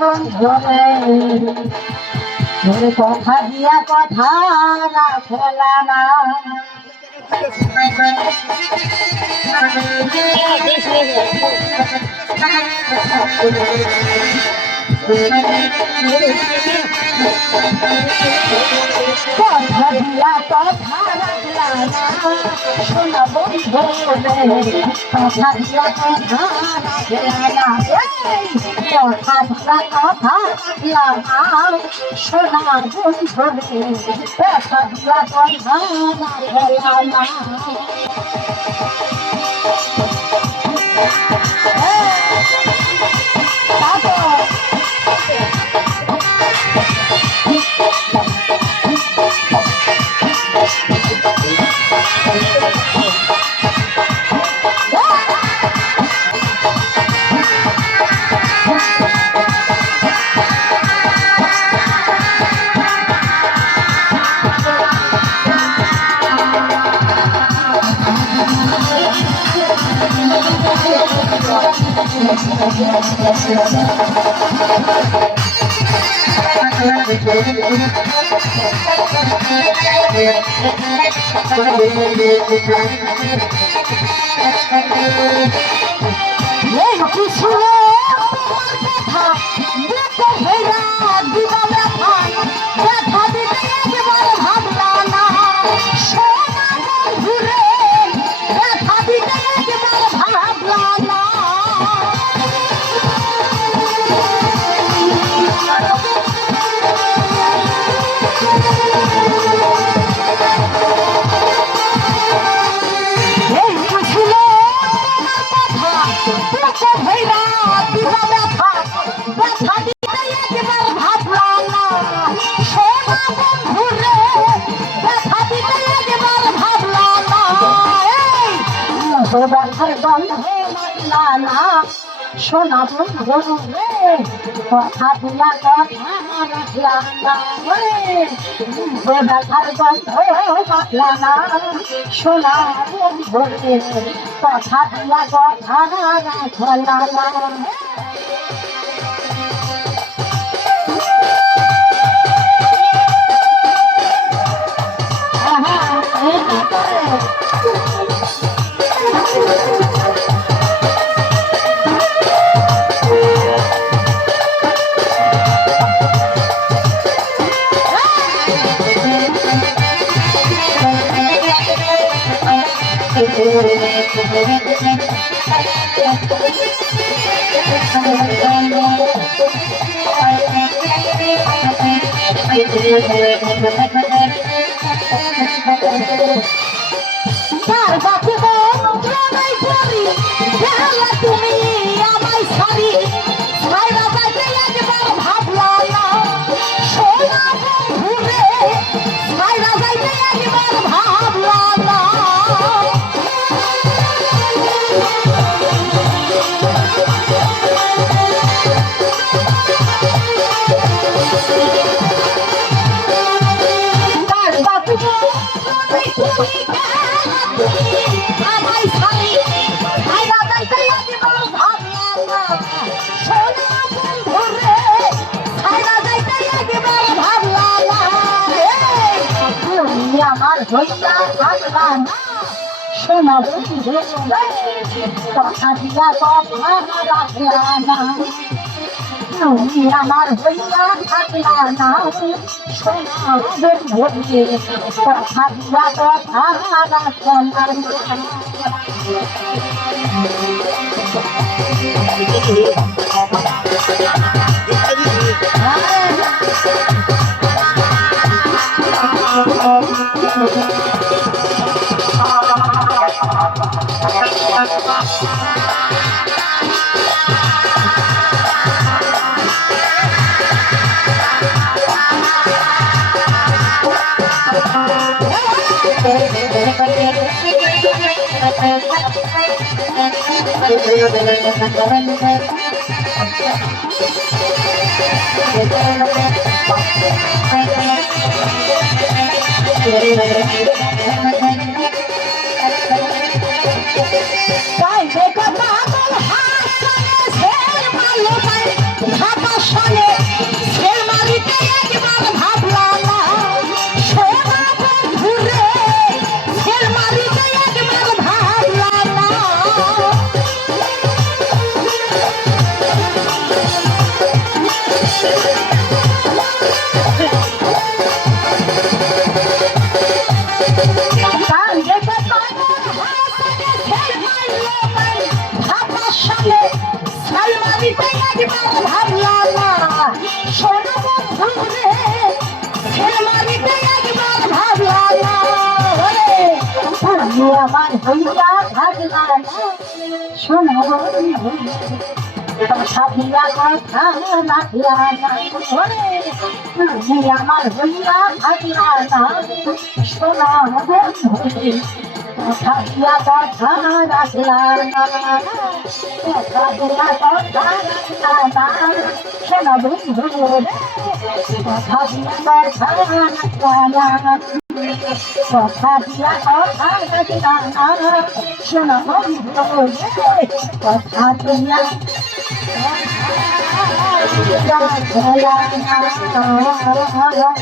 বন্ধুরে তোর কথা দিয়া কথা রাখলা না কথা দিয়া কথা রাখলা না শোনা বন্ধু রে কথা দিয়া কথা রাখলা না কথা দিয়া কথা রাখলা না শোনা বন্ধু রে কথা দিয়া কথা রাখলা না শোনা বন্ধু রে কথা দিয়া কথা রাখলা না ব্যথার গন্ধ রাখলা না শোনা বন্ধু রে কথা দিয়া কথা রাখলা না তুমি আমায় সারি ভাবলা না সোনা বন্ধুরে ভাবলা না আমার হইয়া থাকলা না শোনা বন্ধু কথা দিয়া কথা রাখলা না তুমি আমার হইয়া থাকলা না শোনা বন্ধু কথা দিয়া কথা রাখলা Bye. তুমি আমার হইয়া থাকলা না শোনা বন্ধু কথা দিয়া কথা রাখলা না তুমি আমার হইয়া থাকলা না শোনা বন্ধু কথা দিয়া কথা রাখলা না কথা দিয়া কথা রাখলা না শোনা বন্ধু কথা দিয়া কথা রাখলা না কথা দিয়া কথা রাখলা না শোনা বন্ধু কথা দিয়া কথা রাখলা না